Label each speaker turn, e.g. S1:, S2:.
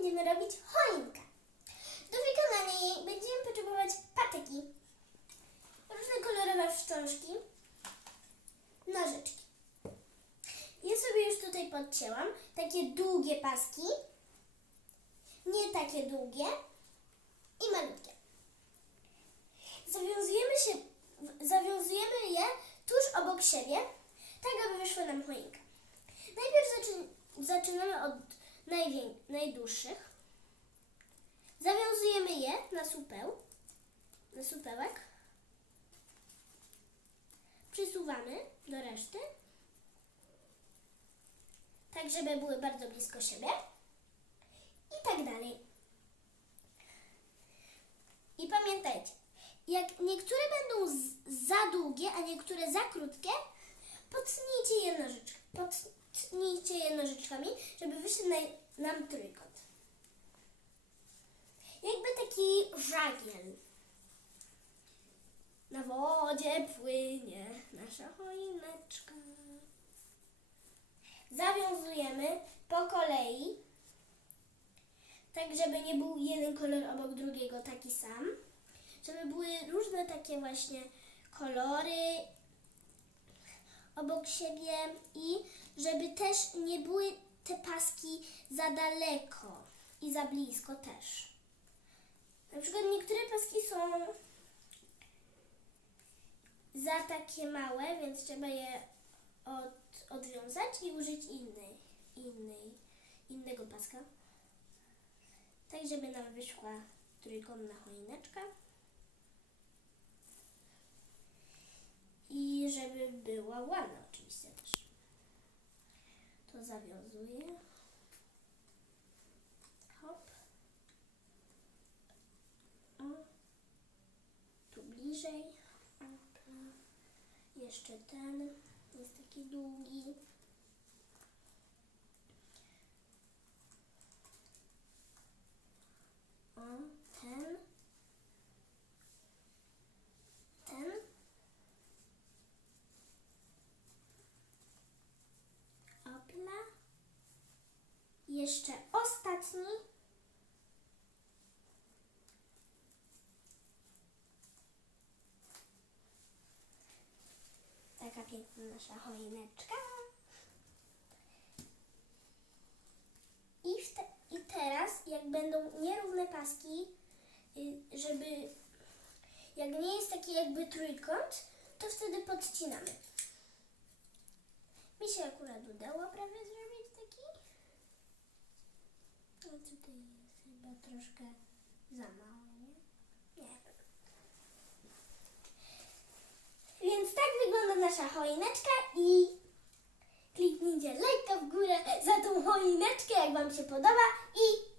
S1: będziemy robić choinkę. Do wykonania jej będziemy potrzebować patyki, różne kolorowe wstążki, nożyczki. Ja sobie już tutaj podcięłam takie długie paski, nie takie długie i malutkie. Zawiązujemy, się, zawiązujemy je tuż obok siebie, tak aby wyszła nam choinka. Najpierw zaczyn, zaczynamy od najdłuższych. Zawiązujemy je na supeł, na supełek. Przysuwamy do reszty, tak żeby były bardzo blisko siebie. I tak dalej. I pamiętajcie, jak niektóre będą za długie, a niektóre za krótkie, potnijcie je nożyczk, potnijcie je nożyczkami, wyszedł na, nam trójkąt. Jakby taki żagiel. Na wodzie płynie nasza choineczka. Zawiązujemy po kolei, tak żeby nie był jeden kolor obok drugiego taki sam. Żeby były różne takie właśnie kolory obok siebie i żeby też nie były te paski za daleko i za blisko też. Na przykład niektóre paski są za takie małe, więc trzeba je od, odwiązać i użyć innej, innej, innego paska. Tak, żeby nam wyszła trójkątna choineczka. I żeby była ładna oczywiście też. To zawiązuję. Hop. O. Tu bliżej. Jeszcze ten jest taki długi. O, ten. Ten. Opla. Jeszcze ostatni. Taka piękna nasza choineczka. I, te, I teraz, jak będą nierówne paski, y, żeby jak nie jest taki jakby trójkąt, to wtedy podcinamy. Mi się akurat udało prawie zrobić taki. A tutaj jest chyba troszkę za mało, nie? Nie. Więc tak wygląda nasza choineczka i kliknijcie lajka w górę za tą choineczkę, jak Wam się podoba i